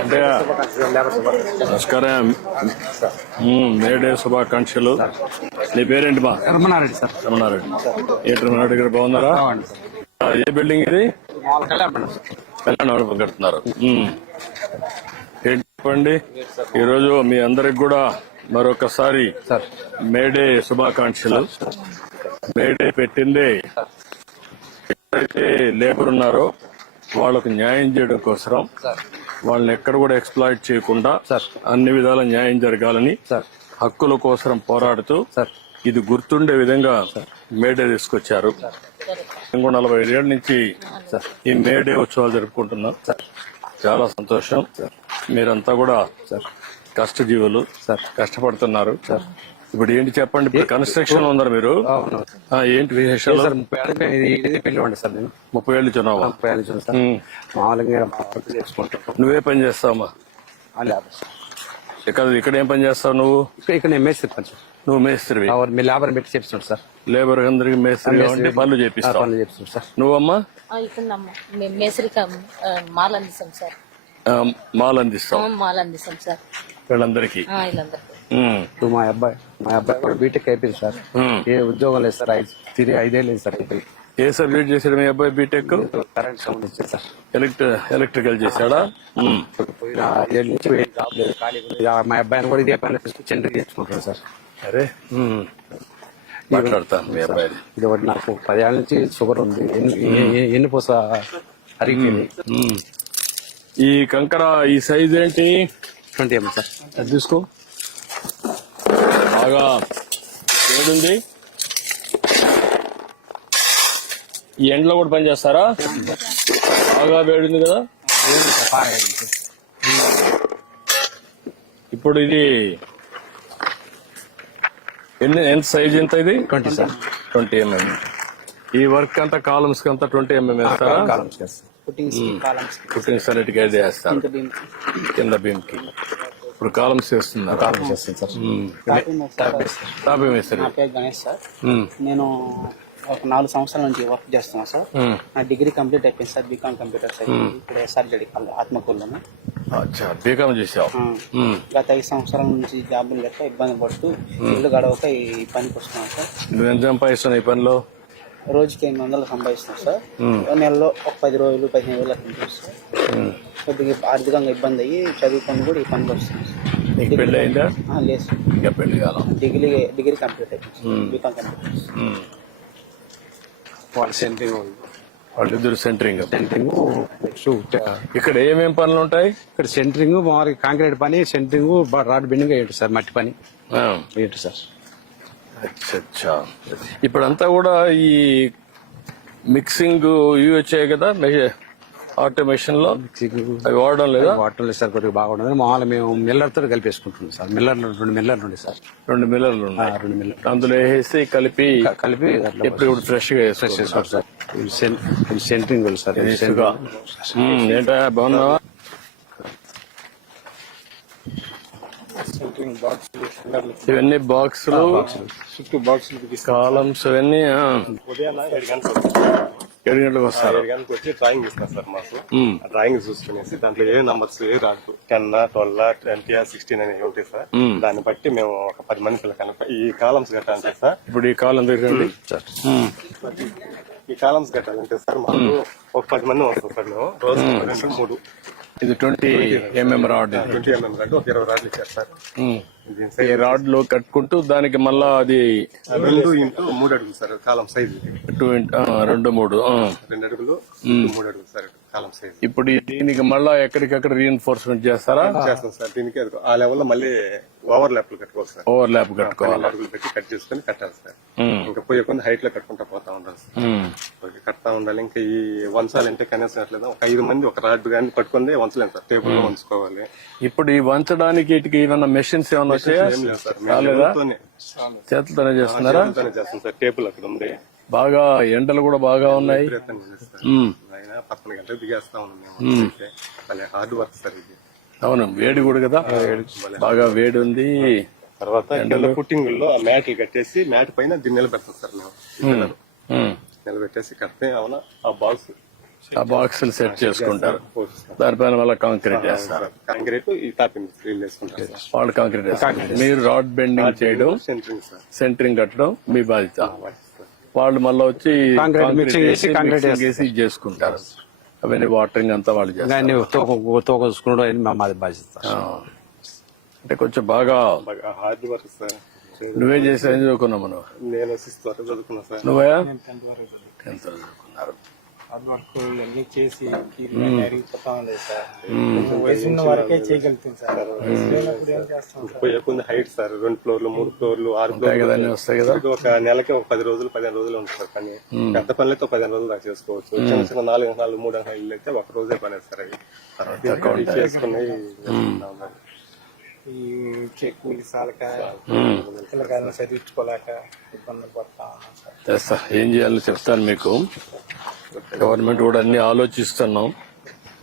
అంటే నమస్కారం. మేడే శుభాకాంక్షలు. నీ పేరేంటి మా? రమణారెడ్డి సార్. రమణారెడ్డి. ఏంటి రమణారెడ్డి గారు బాగున్నారా? ఏ బిల్డింగ్ ఇది? కళ్యాణ మండపం కడుతున్నారు. ఏంటి చెప్పండి. ఈరోజు మీ అందరికి కూడా మరొకసారి మేడే శుభాకాంక్షలు. మేడే పెట్టిందే ఎవరైతే లేబర్ ఉన్నారో వాళ్ళకు న్యాయం చేయడం కోసం, వాళ్ళని ఎక్కడ కూడా ఎక్స్ప్లాయిట్ చేయకుండా అన్ని విధాల న్యాయం జరగాలని హక్కుల కోసం పోరాడుతూ ఇది గుర్తుండే విధంగా మేడే తీసుకొచ్చారు. 45 ఏళ్ల నుంచి ఈ మేడే ఉత్సవాలు జరుపుకుంటున్నాం. చాలా సంతోషం. మీరంతా కూడా కష్టజీవులు, కష్టపడుతున్నారు. ఇప్పుడు ఏంటి చెప్పండి. ఇప్పుడు కన్స్ట్రక్షన్ ఉన్నారు మీరు. ఏంటి విశేషాలు? 30 ఏళ్ళు చున్నావా? నువ్వే పని చేస్తావమ్మా? ఇక్కడ ఏం పని చేస్తావు నువ్వు? ఇక్కడ మేస్త్రి పని. నువ్వు మేస్త్రివి? లేబర్ పెట్టి చేపిస్తున్నాడు సార్. లేబర్ అందరికి మేస్త్రి అంటే పనులు చేపిస్తావు. సార్ నువ్వమ్మా? మాల్ అందిస్తాం సార్. మాల్ అందిస్తాం. మాల్ అందిస్తాం సార్ వీళ్ళందరికీ. మా అబ్బాయి కూడా బీటెక్ అయిపోయింది సార్. ఏ ఉద్యోగం లేదు సార్. 5 ఏళ్ళు సార్. ఏ సబ్జెక్ట్ చేశాడు మీ అబ్బాయి? బీటెక్ కరెంట్ సౌండ్ ఇచ్చారు సార్. ఎలక్ట్రికల్ చేశాడా? మా అబ్బాయిని కూడా ఇదే పని సెంటర్ తెచ్చుకుంటారు సార్. అరే మాట్లాడతాను మీ అబ్బాయి. ఇది ఒకటి నాకు 10 ఏళ్ళ నుంచి షుగర్ ఉంది. ఎన్నుపూస అరిగిపోయింది. ఈ కంకర ఈ సైజ్ ఏంటి? 20 mm సార్. అది తీసుకో. బాగా వేడుంది. ఈ ఎండలో కూడా పని చేస్తారా? బాగా వేడుంది కదా. ఇప్పుడు ఇది ఎంత సైజ్ ఎంత? ఇది 20 సార్. 20 mm. ఈ వర్క్ అంతా కాలమ్స్ కి అంతా 20 mm వేస్తారా? పుట్టింగ్స్ అన్నిటికీ అయితే వేస్తారు కింద బీమ్ కి. ఇప్పుడు కాలమ్స్ చేస్తున్నారు. టాపింగ్ వేస్తారు. నా పేరు గణేష్ సార్. నేను ఒక 4 సంవత్సరాల నుంచి వర్క్ చేస్తున్నాను సార్. నా డిగ్రీ కంప్లీట్ అయిపోయింది సార్. BCom computer science. ఇప్పుడు ఎస్ఆర్జడి ఆత్మకూరులోనే బీకామ్ చేసావు. గత 5 సంవత్సరాల నుంచి జాబులు లెక్క ఇబ్బంది పడుతూ ఇల్లు గడవక ఈ పనికి వస్తున్నాను సార్. నువ్వు ఎంత సంపాదిస్తున్నావు ఈ పనిలో? రోజుకి 800 సంపాదిస్తున్నాను సార్. నెలలో ఒక 10 రోజులు 15 రోజులు అట్లా సార్. కొద్దిగా ఆర్థికంగా ఇబ్బంది అయ్యి చదువుకొని కూడా ఈ పనికి వస్తున్నాను సార్. పెళ్లి అయిందా? లేదు సార్. ఇంకా పెళ్లి కాలం. డిగ్రీ కంప్లీట్ అయిపోయింది. BCom computer. వాళ్ళిద్దరు సెంటరింగ్. ఇక్కడ ఏమేం పనులు ఉంటాయి? ఇక్కడ సెంటరింగ్, మామూలుగా కాంక్రీట్ పని, సెంటరింగ్, రాడ్ బెండింగ్ ఏంటి సార్, మట్టి పని ఏంటి సార్. అచ్చా. ఇప్పుడంతా కూడా ఈ మిక్సింగ్ ఇవి వచ్చాయి కదా ఆటోమేషన్ లో. అవి వాడడం లేదా? వాడటం లేదు సార్. కొద్దిగా బాగుండదు. మామూలుగా మేము మిల్లర్ తో కలిపేసుకుంటున్నాం సార్. 2 మిల్లర్లు ఉండే సార్. 2 మిల్లర్లు ఉన్నాయి. 2 మిల్లర్ అందులో వేసి కలిపి ఎప్పుడు ఫ్రెష్ గా వేసుకోవాలి సార్. Centering sir. ఏంటా బాగున్నావా? ఇవన్నీ బాక్సులు, కాలమ్స్, ఇవన్నీ 7 గంటలకు వస్తారు. 7 గంటలకు వచ్చి డ్రాయింగ్ ఇస్తారు సార్ మాకు. డ్రాయింగ్ చూసుకునేసి దాంట్లో ఏ నంబర్స్ ఏ రాదు, 10, 12, 20, 16 అనేవి ఉంటాయి సార్. దాన్ని బట్టి మేము ఒక 10 మంది పిల్లలు ఈ కాలమ్స్ కట్టాలంటే సార్. ఇప్పుడు ఈ కాలం దగ్గర ఈ కాలమ్స్ కట్టాలంటే సార్ మాకు ఒక 10 మంది వస్తాం సార్. మేము రోజు 3. ఇది 20 mm రాడ్. 20 mm రాడ్ ఒక 20 రాడ్లు ఇచ్చారు సార్. ఈ రాడ్ లో కట్టుకుంటూ దానికి మళ్ళా అది 2 x 3 అడుగులు సార్ కాలం సైజు. 2 x 3 2 అడుగులు 3 అడుగులు సార్ కాలం సైజు. ఇప్పుడు దీనికి మళ్ళా ఎక్కడికక్కడ రీఎన్ఫోర్స్మెంట్ చేస్తారా? చేస్తాం సార్. దీనికి ఆ లెవెల్ లో మళ్ళీ ఓవర్ ల్యాప్లు కట్టుకోవాలి సార్. ఓవర్ ల్యాప్ కట్టుకోవాలి. అడుగులు పెట్టి కట్ చేసుకుని కట్టాలి సార్. ఇంకా పోయే కొన్ని హైట్ లో కట్టుకుంటా పోతా ఉండాలి సార్. కడతా ఉండాలి. ఇంకా ఈ వంచాలంటే కనీసం ఎట్లేదు ఒక 5 మంది ఒక రాడ్ గానీ పట్టుకుంది వంచలేము సార్. టేబుల్ లో వంచుకోవాలి. ఇప్పుడు ఈ వంచడానికి వీటికి ఏమన్నా మెషిన్స్ ఏమన్నా వచ్చాయా? చేతులతోనే చేస్తున్నారా? చేస్తాం సార్. టేబుల్ అక్కడ ఉంది. బాగా ఎండలు కూడా బాగా ఉన్నాయి. 11 గంటలకు దిగేస్తా ఉన్నాం. హార్డ్ వర్క్ సార్ ఇది. అవును, వేడి కూడా కదా. బాగా వేడి ఉంది. తర్వాత ఎండలో పుట్టింగ్ లో ఆ మ్యాట్లు కట్టేసి మ్యాట్ పైన దీన్ని నిలబెడతాం సార్. మేము నిలబెట్టేసి కడితే అవునా ఆ బాల్స్ ఆ బాక్సులు సెట్ చేసుకుంటారు, దానిపైన మళ్ళీ కాంక్రీట్ వేస్తారు. కాంక్రీట్ ఈ టాపింగ్ ఫీల్ చేసుకుంటారు సార్. వాళ్ళు కాంక్రీట్ వేస్తారు, మీరు రాడ్ బెండింగ్ చేయడం, సెంటరింగ్ సార్. సెంటరింగ్ కట్టడం మీ బాధ్యత. వాళ్ళు మళ్ళీ వచ్చి mixing చేసి concrete వేసి ఇది చేసుకుంటారు. అవన్నీ వాటరింగ్ అంతా వాళ్ళు చేస్తారు. అన్ని తోక చూసుకున్నాడు అని మాది బాధ్యత. అంటే కొంచెం బాగా హార్డ్ వర్క్ సార్. నువ్వే చేసి ఏం చదువుకున్నావు మనం? నేను 6th వరకు చదువుకున్నా సార్. నువ్వయా? 10th వరకు చదువుకున్నారు. హార్డ్ వర్క్ ఇవన్నీ చేసి అరిగిపోతా ఉంది సార్. వయసు ఉన్న వరకే చేయగలుగుతుంది సార్. వయసు ఏం చేస్తాం సార్. పోయే కొన్ని హైట్ సార్, 2 ఫ్లోర్లు 3 ఫ్లోర్లు 6 కదా ఫ్లోర్లు అన్నీ వస్తాయి కదా. ఒక నెలకి ఒక 10 రోజులు 15 రోజులు ఉంటుంది సార్ పని. పెద్ద పనులైతే 15 రోజులు దాకా చేసుకోవచ్చు. చిన్న చిన్న 4 4 3 ఇల్లు అయితే ఒక రోజే పని సార్. అవి చేసుకుని ఈ కూలి సాలక పిల్లకాయలను చదివించుకోలేక ఇబ్బందులు పడతా ఉన్నాం సార్. చేస్తా, ఏం చేయాలో చెప్తాను మీకు. గవర్నమెంట్ కూడా అన్ని ఆలోచిస్తున్నాం.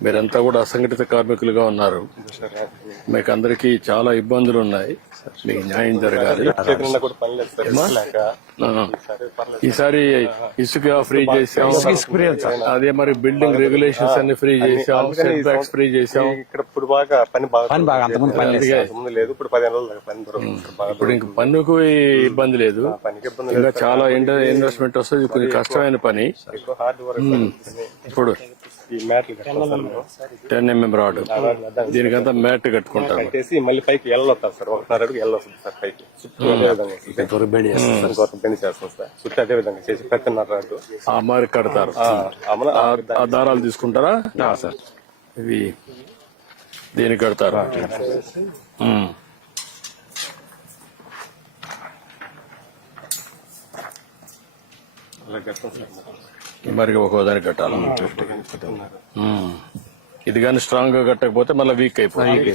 మీరంతా కూడా అసంఘటిత కార్మికులుగా ఉన్నారు, మీకు అందరికీ చాలా ఇబ్బందులు ఉన్నాయి, మీకు న్యాయం జరగాలి. కూడా పని లేదు సార్. లేక ఈసారి ఇసుక ఫ్రీ చేసాం, అదే మరి బిల్డింగ్ రెగ్యులేషన్స్ అన్ని ఫ్రీ చేసాం, సెట్ బ్యాక్స్ ఫ్రీ చేసాం. ఇక్కడ ఇప్పుడు బాగా పని బాగా అంతకుముందు పని లేదు. ముందు లేదు, ఇప్పుడు 15 రోజులు దాకా పని దొరుకుతుంది బాగా. ఇప్పుడు ఇంక పన్నుకు ఇబ్బంది లేదు, పనికి ఇబ్బంది ఇంకా చాలా ఇన్వెస్ట్మెంట్ వస్తుంది, కొంచెం కష్టమైన పని. ఎక్కువ హార్డ్ వర్క్. ఇప్పుడు ఈ మ్యాట్లు 10 mm రాడ్, దీనికంతా మ్యాట్ కట్టుకుంటారు. కట్టేసి మళ్ళీ పైకి ఎల్లొస్తారు సార్. 1.5 అడుగు ఎల్లొస్తుంది సార్ పైకి. చుట్టూ అదే విధంగా బెండ్ చేస్తాం సార్. చుట్టూ అదే విధంగా చేసి 10.5 రాడు ఆ మరి కడతారు. ఆ దారాలు తీసుకుంటారా సార్? ఇవి దీనికి కడతారు. అలా కడతాం సార్. మరి ఒక్కో దానికి కట్టాలి. ఇది కానీ స్ట్రాంగ్ గా కట్టకపోతే మళ్ళీ వీక్ అయిపోతుంది.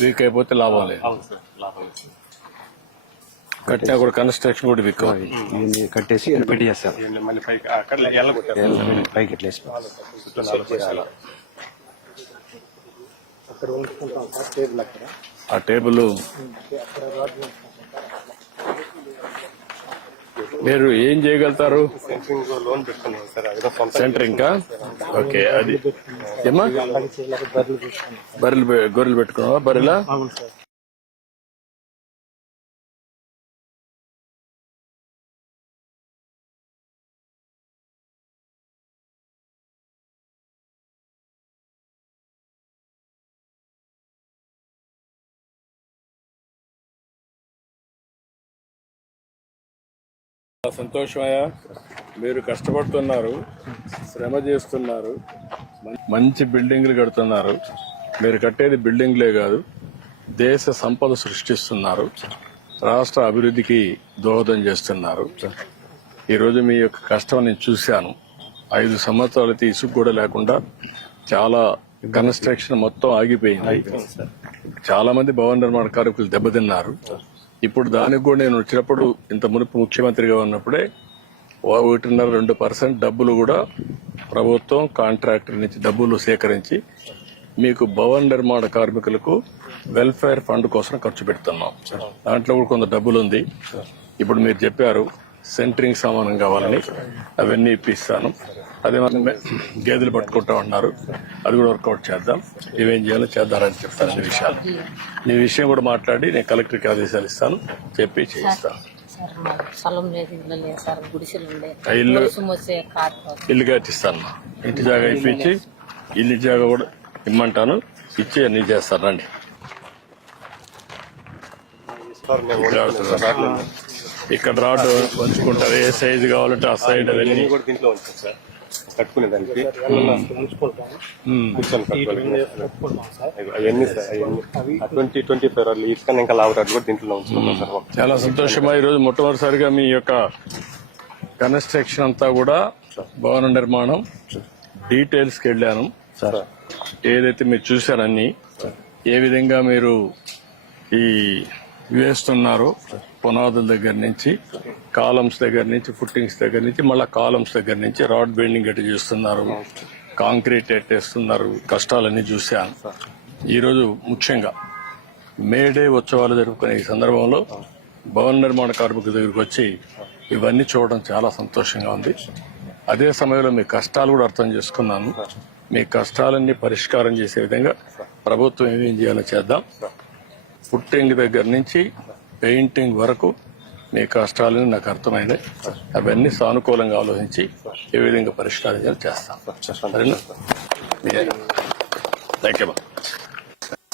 వీక్ అయిపోతే లాభం లేదు. కట్టినా కూడా కన్స్ట్రక్షన్ కూడా వీక్ అవుతుంది. కట్టేసి పెట్టి చేస్తారు. మళ్ళీ పైకి అక్కడ ఎల్లగొట్టారు. పైకి ఎట్లా వేసి అక్కడ ఉంచుకుంటాం సార్ టేబుల్ అక్కడ. ఆ టేబుల్ మీరు ఏం చేయగలుగుతారు? సెంటరింగ్ లోన్ పెట్టుకున్నాం సార్. అది సొంత సెంటరింగ్ కా? ఓకే. అది ఏమా బర్రెలు గొర్రెలు పెట్టుకున్నావా? బర్రెలా? అవును సార్. సంతోషమయ్యా, మీరు కష్టపడుతున్నారు, శ్రమ చేస్తున్నారు, మంచి బిల్డింగ్లు కడుతున్నారు. మీరు కట్టేది బిల్డింగ్లే కాదు, దేశ సంపద సృష్టిస్తున్నారు, రాష్ట్ర అభివృద్ధికి దోహదం చేస్తున్నారు. ఈరోజు మీ యొక్క కష్టం నేను చూశాను. 5 సంవత్సరాలకి ఇసుక కూడా లేకుండా చాలా కన్స్ట్రక్షన్ మొత్తం ఆగిపోయింది. చాలా మంది భవన నిర్మాణ కార్మికులు దెబ్బతిన్నారు. ఇప్పుడు దానికి కూడా నేను వచ్చినప్పుడు, ఇంత మునుపు ముఖ్యమంత్రిగా ఉన్నప్పుడే 1.5-2% డబ్బులు కూడా ప్రభుత్వం కాంట్రాక్టర్ నుంచి డబ్బులు సేకరించి మీకు భవన నిర్మాణ కార్మికులకు వెల్ఫేర్ ఫండ్ కోసం ఖర్చు పెడుతున్నాం. దాంట్లో కూడా కొంత డబ్బులు ఉంది. ఇప్పుడు మీరు చెప్పారు సెంటరింగ్ సామానం కావాలని, అవన్నీ ఇప్పిస్తాను. అదే మనం గేదెలు పట్టుకుంటా ఉన్నారు, అది కూడా వర్కౌట్ చేద్దాం. ఇవేం చేయాలో చేద్దారని చెప్తాను. ఈ విషయాలు నీ విషయం కూడా మాట్లాడి నేను కలెక్టర్కి ఆదేశాలు ఇస్తాను, చెప్పి చేయిస్తాను. ఇల్లు కట్టిస్తాను, ఇంటి జాగా ఇప్పించి ఇల్లు జాగా కూడా ఇమ్మంటాను, ఇచ్చి అన్ని చేస్తాను. రండి. ఇక్కడ రాడ్ పంచుకుంటారు, ఏ సైజు కావాలంటే ఆ సైడ్ అవన్నీ కూడా దీంట్లో ఉంటుంది సార్. కట్టుకునే దానికి అవన్నీ సార్. అవన్నీ 20-25 ఇసుకని ఇంకా లావరాడు కూడా దీంట్లో ఉంచుకున్నాం సార్. చాలా సంతోషమా. ఈరోజు మొట్టమొదటిసారిగా మీ యొక్క కన్స్ట్రక్షన్ అంతా కూడా భవన నిర్మాణం డీటెయిల్స్ కి వెళ్ళాను సార్. ఏదైతే మీరు చూశారన్నీ, ఏ విధంగా మీరు ఈ వేస్తున్నారు, పునాదుల దగ్గర నుంచి, కాలమ్స్ దగ్గర నుంచి, ఫుట్టింగ్స్ దగ్గర నుంచి, మళ్ళా కాలమ్స్ దగ్గర నుంచి రాడ్ బెండింగ్ ఎట్లా చేస్తున్నారు, కాంక్రీట్ ఎట్టేస్తున్నారు, కష్టాలన్నీ చూశాను. ఈరోజు ముఖ్యంగా మేడే ఉత్సవాలు జరుపుకునే ఈ సందర్భంలో భవన నిర్మాణ కార్మికుల దగ్గరికి వచ్చి ఇవన్నీ చూడడం చాలా సంతోషంగా ఉంది. అదే సమయంలో మీ కష్టాలు కూడా అర్థం చేసుకున్నాను. మీ కష్టాలన్నీ పరిష్కారం చేసే విధంగా ప్రభుత్వం ఏం చేయాలో చేద్దాం. పుట్టింగ్ దగ్గర నుంచి పెయింటింగ్ వరకు మీ కష్టాలని నాకు అర్థమైనాయి. అవన్నీ సానుకూలంగా ఆలోచించి ఏ విధంగా పరిష్కారం చేయాలో చేస్తాం. సరేనా? Thank you.